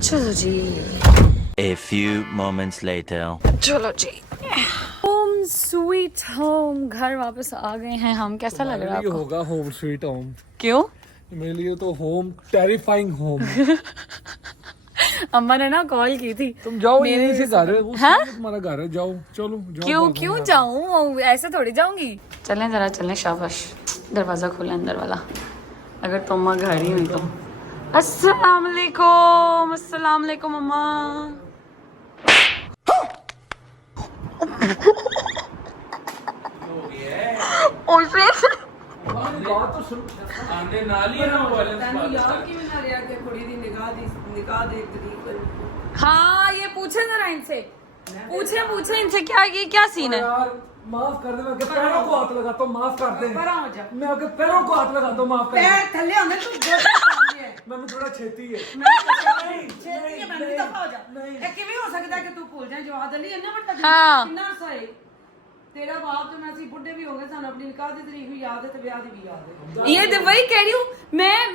चलो जी, A few moments later. चलो जी। होम स्वीट होम, घर वापस आ गए हैं हम। कैसा लग रहा है ये आपको? होगा होम स्वीट होम। क्यों? मेरे लिए तो होम टेरिफाइंग होम। अम्मा ने ना कॉल की थी। तुम जाओ, मेरे यहीं से घर है वो, हाँ? तुम्हारा घर है, जाओ, चलो जाओ। क्यों भागो क्यों यार। जाऊं? ऐसे थोड़ी जाऊंगी। चलें जरा चलें, शाबाश। दरवाजा खोले अंदर वाला, अगर तुम अम्मा घर ही हुई तो। अस्सलाम वालेकुम, अस्सलाम वालेकुम अम्मा। बात तो सुन। हाँ, ये पूछे जरा इनसे, पूछे इनसे क्या सीन है? यार माफ कर दे, मैं आपके पैरों को हाथ लगाता हूँ, माफ कर दे। मैं आपके पैरों को हाथ लगाता हूँ, माफ कर दे। पैर थल्ले होंगे तू ਮੈਨੂੰ ਥੋੜਾ ਛੇਤੀ ਹੈ। ਕਿਵੇਂ ਹੋ ਸਕਦਾ ਕਿ ਤੂੰ ਭੁੱਲ ਜਾਏ ਜਵਾਦ ਅਲੀ ਇੰਨਾ ਵੱਡਾ हाँ। ਕਿੰਨਾ ਅਰਸਾ ਹੈ तेरा बाप तो मैं ਅਸੀਂ ਬੁੱਢੇ ਵੀ ਹੋ ਗਏ ਸਾਨੂੰ ਆਪਣੀ ਨਿਕਾਹ ਦੀ ਤਰੀਕ ਵੀ ਯਾਦ ਹੈ ਤੇ ਵਿਆਹ ਦੀ ਵੀ ਯਾਦ ਹੈ ये तो वही कह रही हूँ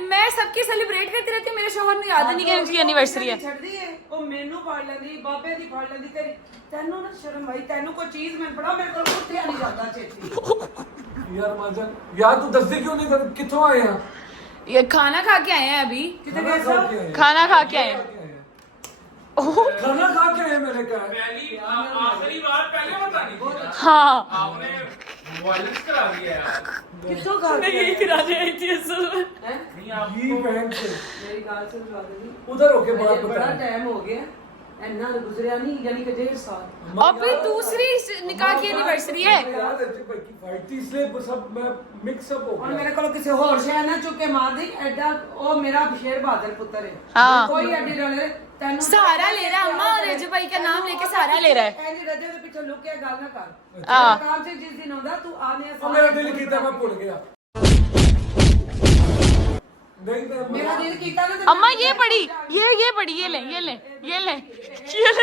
मैं सबकी सेलिब्रेट करती रहती हूँ, मेरे शोहर ने याद नहीं कि उसकी एनिवर्सरी है। ਛੱਡਦੀ ਏ ਉਹ ਮੈਨੂੰ ਫੜ ਲੈਂਦੀ ਬਾਬੇ ਦੀ ਫੜ ਲੈਂਦੀ ਤੇਰੀ ਤੈਨੂੰ ਨਾ ਸ਼ਰਮ ਆਈ ਤੈਨੂੰ ਕੋਈ ਚੀਜ਼ ਮੈਂ ਫੜਾ ਮੇਰੇ ਕੋਲ ਉੱਠਿਆ ਨਹੀਂ ਜਾਂਦਾ ਛੇਤੀ यार माजन, यार तू दस दिन क्यों नहीं कर, कितों आए हैं? ये खाना खा के आए हैं अभी, ਕਿਤੇ ਗਏ ਸਭ खाना खा के आए हैं। खाना खा के आए मैंने कहा। आखिरी बार पहले बतानी थी। हाँ, आपने वायलेंस करा दिया यार। ਕਿੱਥੋਂ ਖਾ मैं यही कराने आई थी असल में। नहीं आप ये बहन से ਮੇਰੀ ਗੱਲ ਸੁਣ ਲਾ ਦੇ उधर होके बात ਬੜਾ बता। ਟਾਈम ਹੋ ਗਿਆ ਇੰਨਾ ਗੁਜ਼ਰਿਆ ਨਹੀਂ ਯਾਨੀ ਕਿ 1.5 ਸਾਲ अभी दूसरी निकाह की एनिवर्सरी है। याद है भाई की फाइट थी, इसलिए सब मैं मिक्स अप हो ਹੁਣ गया। ਮੇਰੇ ਕੋਲ ਕਿਸੇ ਹੋਰ ਸ਼ੈ ਨਾ ਚੁੱਕ ਕੇ ਮਾਰਦੀ ਐਡਾ ਉਹ ਮੇਰਾ ਬਸ਼ੇਰ ਬਹਾਦਰ ਪੁੱਤਰ ਹੈ हाँ। ਕੋਈ ਐਡੀ ਰਲੇ ਤੈਨੂੰ सहारा ले रहा है अम्मा, और रजब भाई का नाम लेके सहारा ले रहा है। ਐਨੀ ਰਜੇ ਦੇ ਪਿੱਛੇ ਲੁੱਕ ਕੇ ਗੱਲ ਨਾ ਕਰ हाँ। काम से जिस दिन होता तू आने अब मेरा दिल कीता, मैं भूल गया। नहीं मैं मेरा दिल कीता ना तो अम्मा ये पड़ी, ये पड़ी, ये ले ये ले ये ले ये ले।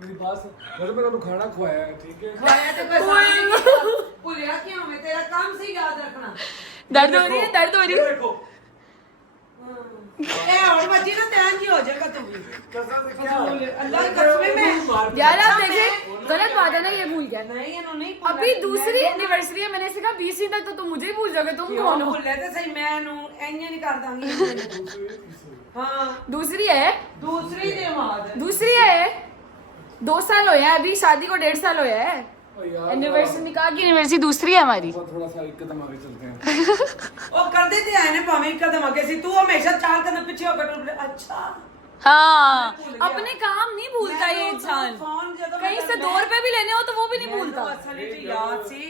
मेरी बात सुन, मैंने मैंने खाना खवाया है, ठीक है? खाया तो बस भूलिया क्यों मैं तेरा काम से याद रखना दर्द हो रही है, दर्द हो रही है। देखो ए और मजी ना तैन जी हो जाएगा तू भी कसम से क्या अल्लाह की कसम में यार आप देखे, गलत बात है ना, ये भूल गया। नहीं इन्होंने नहीं अभी दूसरी एनिवर्सरी है, मैंने इसे कहा 20वीं तक तो तुम मुझे ही भूल जाओगे, तुम कौन हो? भूले तो सही मैं नु एंगे नहीं कर दांगी हां दूसरी है, दूसरी दे माद दूसरी है। 2 साल होया है, अभी शादी को 1.5 साल होया है। यार एनिवर्सरी निकाह की एनिवर्सरी दूसरी है हमारी। थोड़ा सा एक कदम आगे चलते हैं। ਉਹ ਕਰਦੇ ਤੇ ਆਏ ਨੇ ਭਾਵੇਂ ਇੱਕ ਕਦਮ ਅੱਗੇ ਸੀ ਤੂੰ हमेशा 4 कदम पीछे हो कर अच्छा हाँ, अपने काम नहीं भूलता ये इंसान। फोन ਜਦੋਂ कहीं से 2 रुपए भी लेने हो तो वो भी नहीं भूलता। ਅਸਲ ਵਿੱਚ ਯਾਦ ਸੀ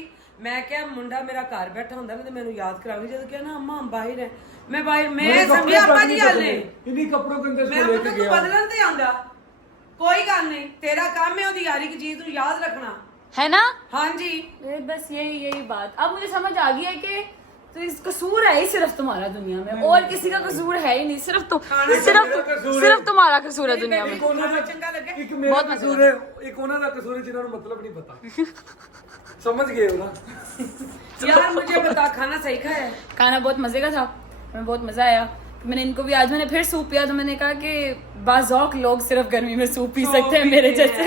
ਮੈਂ ਕਿਹਾ ਮੁੰਡਾ ਮੇਰਾ ਘਰ ਬੈਠਾ ਹੁੰਦਾ ਤੇ ਮੈਨੂੰ ਯਾਦ ਕਰਾਉਂਗੀ ਜਦੋਂ ਕਿਹਾ ਨਾ ਅੰਮਾ ਹਮ ਬਾਹਰ ਹੈ ਮੈਂ ਬਾਹਰ ਮੈਂ ਸਮਝੀ ਆਪਾਂ ਦੀ ਗੱਲ ਨਹੀਂ इन्हीं कपड़ों के अंदर ਮੈਂ से ਪੁੱਤ लेके ਤੂੰ गया। ਬਦਲਣ ਤੇ ਆਂਦਾ ਕੋਈ ਗੱਲ ਨਹੀਂ ਤੇਰਾ ਕੰਮ ਹੈ ਉਹਦੀ ਯਾਰੀ की चीज ਨੂੰ याद रखना है ना? ਹਾਂਜੀ बस यही बात। अब मुझे समझ आ गई है कि तो इस कसूर है ही सिर्फ तुम्हारा दुनिया में, और किसी का कसूर है ही नहीं, सिर्फ तुम्हारा कसूर है दुनिया में। एक ਉਹਨਾਂ ਦਾ ਚੰਗਾ ਲੱਗੇ ਇੱਕ ਮੇਰਾ ਬਹੁਤ ਮਜ਼ਾ ਕਸੂਰ ਹੈ, ਇੱਕ ਉਹਨਾਂ ਦਾ ਕਸੂਰ ਹੈ ਜਿਨ੍ਹਾਂ ਨੂੰ ਮਤਲਬ ਨਹੀਂ ਪਤਾ। समझ गए हो ना? यार मुझे बता खाना सही खाया है खाना बहुत मजे का था, हमें बहुत मजा आया। मैंने इनको भी आज मैंने फिर सूप पिया, तो मैंने कहा कि बाज़ौक लोग सिर्फ गर्मी में सूप पी सकते हैं मेरे जैसे।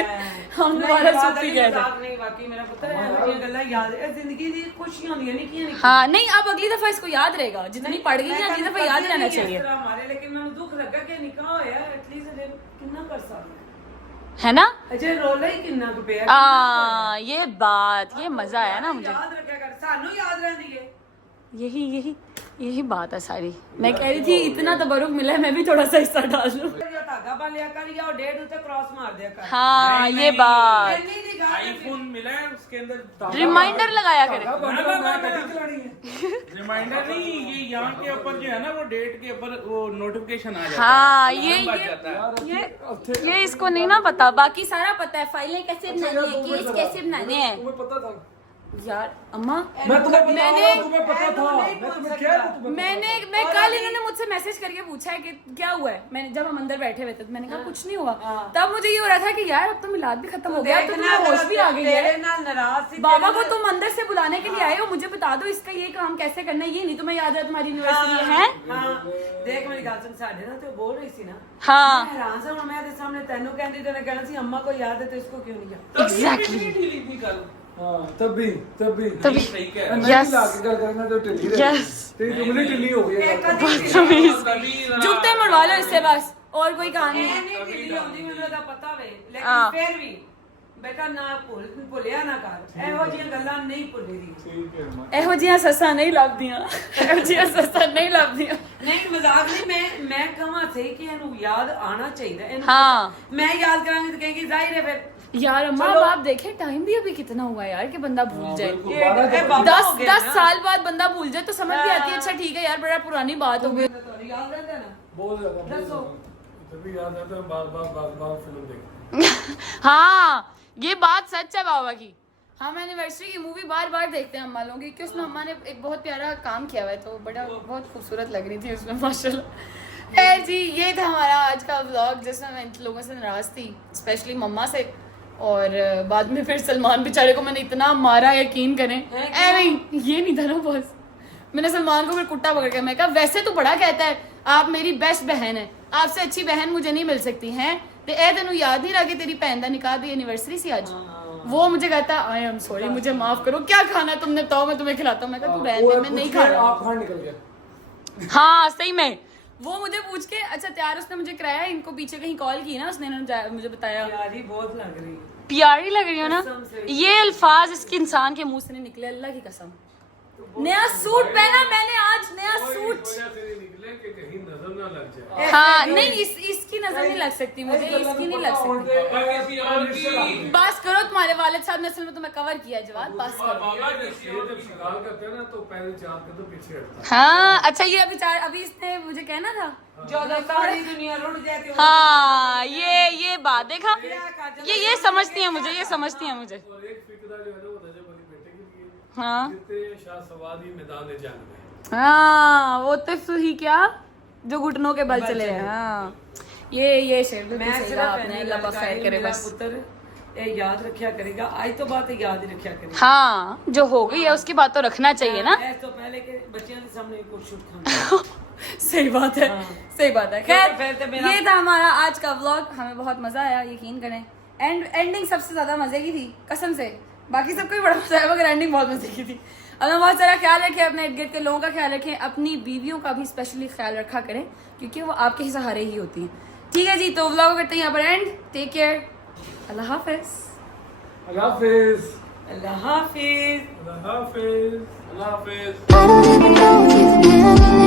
हम दोबारा सूप पी गए थे। नहीं वाकई मेरा पुत्र है मुझे गल्ला याद है जिंदगी दी खुशियां होंदी नहीं की नहीं हाँ, नहीं अब अगली दफा इसको याद रहेगा, जितनी पड़ गई है अगली दफा याद रहना चाहिए, हमारे लेकिन मैं दुख लगा कि निकाह होया एटलीस्ट अजे कितना कर सकदा है ना? अजे रोला ही कितना को पिया हाँ, ये बात, ये मजा आया ना मुझे। याद रखा कर सानू याद रहंदी है यही बात है सारी। मैं कह रही थी इतना तबरुक मिला है, मैं भी थोड़ा सा हिस्सा डाल लूं। या धागा बालिया कर या और 1.5 उते क्रॉस मार दिया कर हाँ, ये बात, इतनी दी गाल आईफोन मिला है उसके अंदर रिमाइंडर लगाया करे। मैं गड्डी चलानी है। रिमाइंडर नहीं, ये यहाँ के ऊपर जो है ना वो डेट के ऊपर वो नोटिफिकेशन आ जाता हाँ है, ये बच जाता है। ये इसको नहीं ना पता, बाकी सारा पता है, फाइलें कैसे बनानी है, केस कैसे बनाने हैं। तुम्हें पता था? यार अम्मा मैं तुम्हें बता रहा मैंने हूँ, तुम्हें पता था। मैं तुम्हें कह रहा हूँ, मैं कल इन्होंने मुझसे मैसेज करके पूछा है कि क्या हुआ है। मैंने जब हम अंदर बैठे हुए थे तो मैंने कहा कुछ नहीं हुआ। तब मुझे ये हो रहा था कि यार अब तो मिलाद भी खत्म हो गया, अब तो तुम्हें होश भी आ गई है। बाबा को तुम अंदर से बुलाने के लिए आए हो, मुझे बता दो इसका ये काम कैसे करना है। ये नहीं तुम्हें याद है तुम्हारी यूनिवर्सिटी है। देख मेरी गल सुन, साडे ना तो बोल रही सी ना, हाँ मैं हैरान सा, मैं तेरे सामने तेनू कहंदी ते कहना सी अम्मा को याद है तो इसको क्यों नहीं याद। एग्जैक्टली ढीली थी कल। हाँ, तभी तभी सही कह रहा है। नहीं लाके कर करना तो ढीली रहे। Yes. तेरी उंगली ढीली हो गई है कल। जूते मरवा लो इससे बस, और कोई काम नहीं। नहीं ढिल्ली होंदी मैनू दा पता वे, हाँ। लेकिन फिर भी बेटा ना भुलिया ना कर, ਇਹੋ ਜਿਹੀਆਂ ਗੱਲਾਂ ਨਹੀਂ ਭੁੱਲੀ ਦੀ। ठीक है मां। ਇਹੋ ਜਿਹੀਆਂ ਸੱਸਾਂ ਨਹੀਂ ਲੱਭਦੀਆਂ, ਇਹੋ ਜਿਹੀਆਂ ਸੱਸਾਂ ਨਹੀਂ ਲੱਭਦੀਆਂ। ਨਹੀਂ ਮਜ਼ਾਕ ਨਹੀਂ, ਮੈਂ ਕਹਾਂ ਸਹੀ ਕਿ ਇਹਨੂੰ ਯਾਦ ਆਣਾ ਚਾਹੀਦਾ ਇਹਨੂੰ। हाँ मैं याद करांगी तो कहेंगी जाहिर है फिर यार अम्मा अब आप देखें टाइम भी अभी कितना हुआ यार कि बंदा भूल जाए। ਇਹ ਬਾਬਾ ਹੋ ਗਿਆ 10 साल बाद बंदा भूल जाए तो समझ भी आती है अच्छा ठीक है यार बड़ा पुरानी बात हो गई। ਤੁਹਾਨੂੰ याद रहता है ना। बहुत ज्यादा। दसो। तभी याद आता है बार फिल्म देखते। हाँ ये बात सच है बाबा की। हम एनिवर्सरी की मूवी बार बार देखते हैं अम्मा लोग, क्योंकि उसमें अम्मा ने एक बहुत प्यारा काम किया हुआ है तो बड़ा बहुत खूबसूरत लग रही थी उसमें माशाल्लाह। खैर जी ये था हमारा आज का व्लॉग जिसमें मैं इन लोगों से नाराज थी, स्पेशली मम्मा से, और बाद में फिर सलमान बेचारे को मैंने इतना मारा, यकीन करें नहीं ये नहीं था ना बॉस। मैंने सलमान को फिर कुट्टा पकड़ के मैं कहा वैसे तो बड़ा कहता है आप मेरी बेस्ट बहन है, आपसे अच्छी बहन मुझे नहीं मिल सकती है, तो ए तेनू याद नहीं रहा कि तेरी भैन दा निकाह दी एनिवर्सरी सी आज। वो मुझे कहता आई एम सॉरी मुझे माफ करो, क्या खाना है तुमने तो मैं तुम्हें खिलाता हूँ। मैं कहा तू रहने दे, मैं नहीं खा रहा। आप बाहर निकल गया। हाँ सही में वो मुझे पूछ के अच्छा तैयार उसने मुझे कराया, इनको पीछे कहीं कॉल की ना उसने, इन्होंने मुझे बताया यारी बहुत लग रही है। प्यारी लग रही हो ना, ये अल्फाज इसके इंसान के मुंह से नहीं निकले, अल्लाह की कसम। नया सूट पहना मैंने आज, नया सूट। निकले कि कहीं नजर ना लग जाए। हाँ नहीं इसकी नजर नहीं लग सकती मुझे, इसकी नहीं लग सकती। बाबा किसी और की बस करो, तुम्हारे वालिद साहब ने असल में तुम्हें कवर किया है जवाब, बस करो। बाबा किसी और जब शिकार करते हैं ना तो पहले चार कदम पीछे हटता है। हाँ अच्छा ये अभी इसने मुझे कहना था ज्यादा सारी दुनिया रुट जाती है। हाँ ये बात देखा, ये समझती है मुझे, ये समझती है मुझे। और एक फिक्रा जो है ना वो नजर वाली बेटे के लिए हाँ जितने शाह सवादी मैदान जंग में। हाँ वो तो सही क्या जो घुटनों के बल चले हैं। हाँ ये शेर बिल्कुल मैं सही सिर्फ कहा आपने, अल्लाह पाक खैर करे मेरा बस। पुत्र ये याद रखा करेगा, आज तो बात याद ही रखा करेगा। हाँ जो हो गई है उसकी बात तो रखना चाहिए ना। ऐसे तो पहले के बच्चियों के सामने कुछ छूट खाना। सही बात है, सही बात है। खैर फिर तो मेरा- ये था हमारा आज का व्लॉग, हमें बहुत मजा आया यकीन करें। एंडिंग सबसे ज्यादा मजे की थी कसम से, बाकी सबको भी बड़ा मजा आया मगर एंडिंग बहुत मजे की थी। अब बहुत सारा ख्याल रखें, अपने इर्द गिर्द के लोगों का ख्याल रखें, अपनी बीवियों का भी स्पेशली ख्याल रखा करें क्योंकि वो आपके ही सहारे ही होती हैं। ठीक है जी तो व्लॉग करते हैं यहाँ पर एंड। टेक केयर, अल्लाह हाफिज। अल्लाह हाफिज। अल्लाह हाफिज। अल्लाह हाफिज। अल्लाह हाफिज। I don't even know if you've been